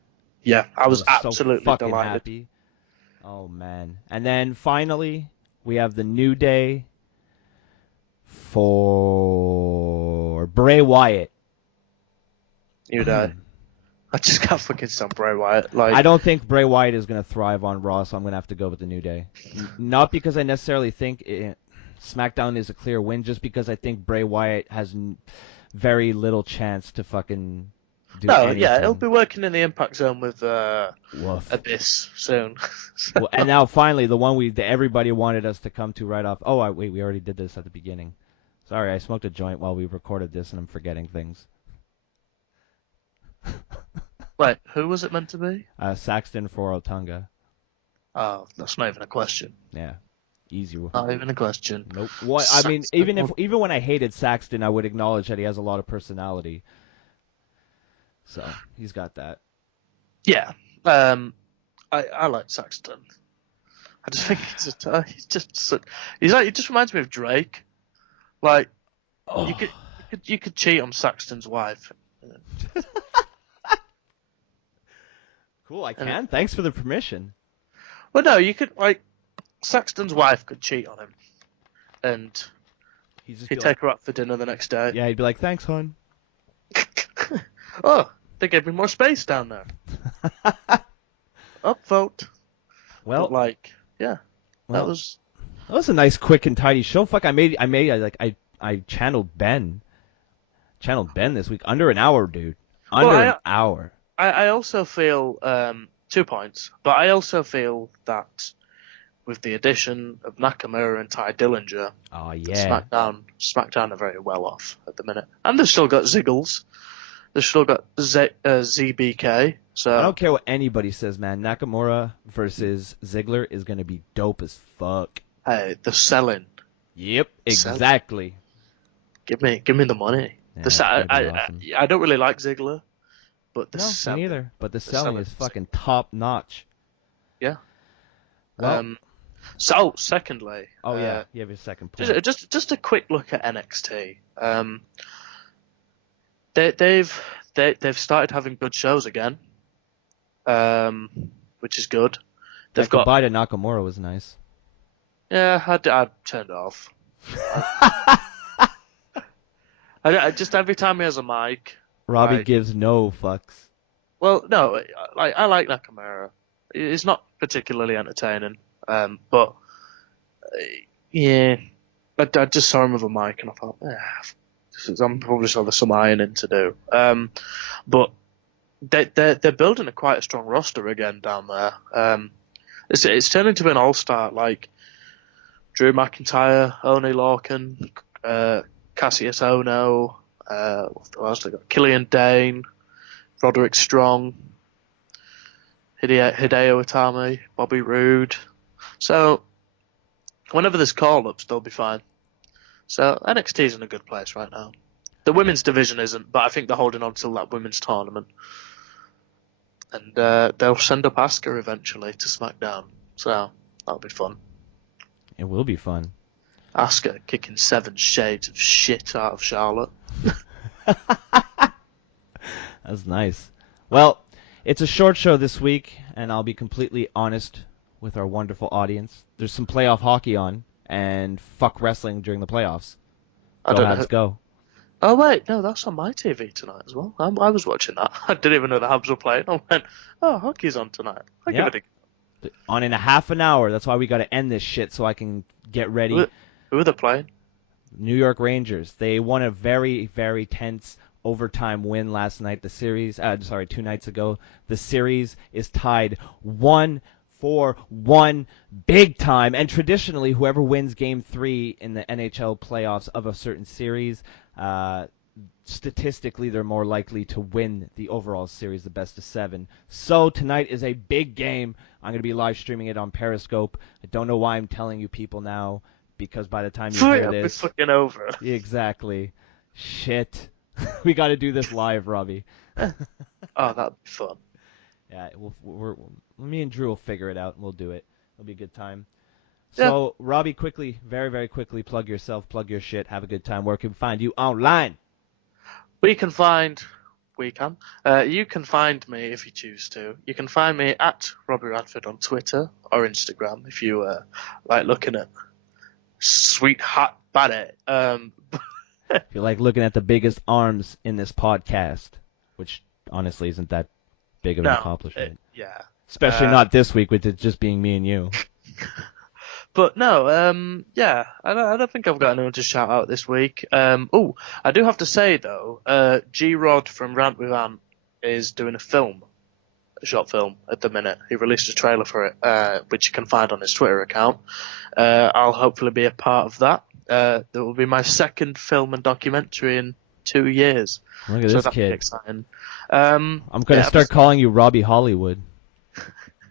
Yeah, I was absolutely so fucking delighted. Happy. Oh, man. And then finally, we have the New Day for Bray Wyatt. New Day. I just can't fucking stand Bray Wyatt. Like, I don't think Bray Wyatt is going to thrive on Raw, so I'm going to have to go with the New Day. Not because I necessarily think SmackDown is a clear win, just because I think Bray Wyatt has very little chance to fucking do anything. Yeah, he'll be working in the Impact Zone with Abyss soon. Well, and now finally, the one that everybody wanted us to come to right off. Oh, wait, we already did this at the beginning. Sorry, I smoked a joint while we recorded this, and I'm forgetting things. Wait, who was it meant to be? Saxton for Otunga. Oh, that's not even a question. Yeah, easy one. Not even a question. Nope. What? I mean, even when I hated Saxton, I would acknowledge that he has a lot of personality. So he's got that. Yeah. I like Saxton. I just think he just reminds me of Drake. Like, you could cheat on Saxton's wife. Cool, I can. Thanks for the permission. Well, no, you could, like, Saxton's wife could cheat on him, and he'd take her out for dinner the next day. Yeah, he'd be like, "Thanks, hon." Oh, they gave me more space down there. Upvote. Well, but that was a nice, quick and tidy show. Fuck, I channeled Ben. This week, under an hour, dude. An hour. I also feel 2 points, but I also feel that with the addition of Nakamura and Ty Dillinger, SmackDown are very well off at the minute, and they've still got Ziggles, they've still got ZBK. So I don't care what anybody says, man. Nakamura versus Ziggler is gonna be dope as fuck. Hey, the selling. Yep, exactly. Give me the money. Yeah, awesome. I don't really like Ziggler. But me neither. But the selling is fucking top notch. Yeah. Well, so secondly. Oh yeah, you have your second point. Just a quick look at NXT. They've started having good shows again. Which is good. They've got goodbye to Nakamura was nice. Yeah, I turned it off. Just every time he has a mic. Robbie gives no fucks. Well, no, I like Nakamura. He's not particularly entertaining, but yeah, I just saw him with a mic and I thought, I'm probably sure there's some ironing to do. But they're building quite a strong roster again down there. It's turning into an all-star, like Drew McIntyre, Oney Lorcan, Cassius Ohno, what else they got? Killian Dane, Roderick Strong, Hideo Itami, Bobby Roode. So whenever there's call-ups, they'll be fine. So NXT's in a good place right now. The women's division isn't, but I think they're holding on till that women's tournament. And they'll send up Asuka eventually to SmackDown. So that'll be fun. It will be fun. Asuka kicking 7 shades of shit out of Charlotte. That's nice. Well, it's a short show this week, and I'll be completely honest with our wonderful audience. There's some playoff hockey on, and fuck wrestling during the playoffs. Go Habs, go. Oh, wait, no, that's on my TV tonight as well. I was watching that. I didn't even know the Habs were playing. I went, oh, hockey's on tonight. Give it a go. On in a half an hour. That's why we got to end this shit so I can get ready. Who are they playing? New York Rangers. They won a very, very tense overtime win last night. The series, 2 nights ago. The series is tied 1-1 big time. And traditionally, whoever wins Game 3 in the NHL playoffs of a certain series, statistically, they're more likely to win the overall series, the best of 7. So tonight is a big game. I'm going to be live streaming it on Periscope. I don't know why I'm telling you people now, because by the time you hear this, it's fucking over. Exactly. Shit. We got to do this live, Robbie. Oh, that'd be fun. Yeah, me and Drew will figure it out, and we'll do it. It'll be a good time. So, yeah. Robbie, quickly, very, very quickly, plug yourself, plug your shit, have a good time. Where can we find you online? You can find me if you choose to. You can find me at Robbie Radford on Twitter or Instagram if you like looking at sweet hot body. If you like looking at the biggest arms in this podcast, which honestly isn't that big of an accomplishment. Yeah. Especially not this week with it just being me and you. But no, I don't think I've got anyone to shout out this week. I do have to say though, G-Rod from Rant with Ant is doing a short film at the minute. He released a trailer for it, which you can find on his Twitter account. I'll hopefully be a part of that. That will be my second film and documentary in 2 years. Look at this kid. Exciting. I'm going to start calling you Robbie Hollywood.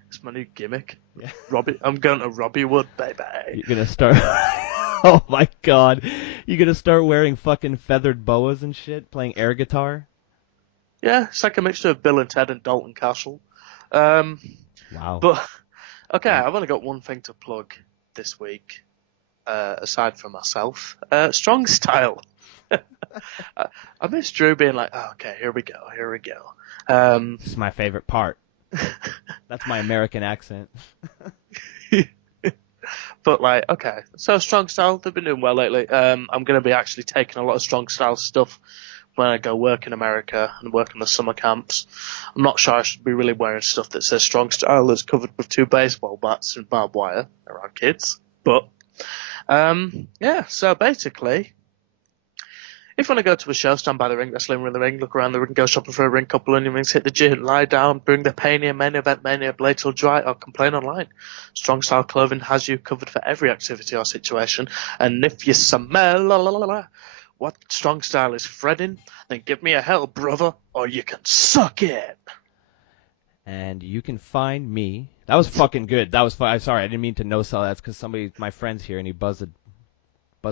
It's my new gimmick. Yeah. Robbie, I'm going to Robbie Wood, baby. You're going to start... Oh my god. You're going to start wearing fucking feathered boas and shit, playing air guitar? Yeah, it's like a mixture of Bill and Ted and Dalton Castle. Wow. But, okay, I've only got one thing to plug this week, aside from myself. Strong Style. I miss Drew being like, oh, okay, here we go. This is my favorite part. That's my American accent. But like, okay, so Strong Style, they've been doing well lately. I'm going to be actually taking a lot of Strong Style stuff when I go work in America and work in the summer camps. I'm not sure I should be really wearing stuff that says Strong Style is covered with 2 baseball bats and barbed wire around kids. But so basically, if you want to go to a show, stand by the ring, wrestling in the ring, look around the ring, go shopping for a ring, couple onions, hit the gym, lie down, bring the pain in, main event, blade till dry, or complain online. Strong Style Clothing has you covered for every activity or situation. And if you smell what Strong Style is threading, then give me a hell, brother, or you can suck it. And you can find me. That was fucking good. That was fun. I'm sorry, I didn't mean to no-sell. That's because my friend's here, and he buzzed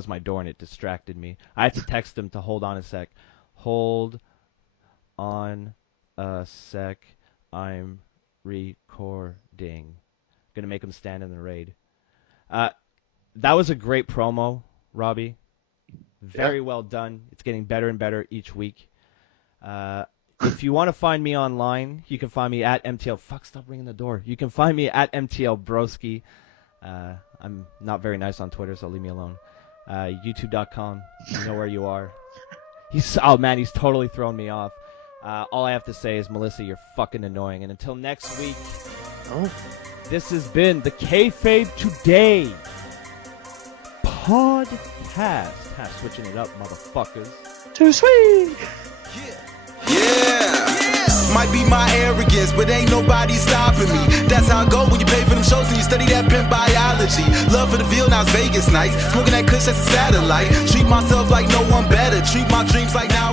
my door, and it distracted me. I had to text him to hold on a sec. Hold on a sec. I'm recording. Gonna make him stand in the raid. That was a great promo, Robbie. Very well done. It's getting better and better each week. If you want to find me online, you can find me at MTL. Fuck, stop ringing the door. You can find me at MTL Broski. I'm not very nice on Twitter, so leave me alone. YouTube.com. You know where you are. He's totally thrown me off. All I have to say is, Melissa, you're fucking annoying. And until next week, this has been the Kayfabe Today podcast. Switching it up, motherfuckers. Too sweet. Yeah. Might be my arrogance, but ain't nobody stopping me. That's how I go when you pay for them shows and you study that pimp biology. Love for the Ville, now it's Vegas nights. Smoking that kush, that's a satellite. Treat myself like no one better. Treat my dreams like now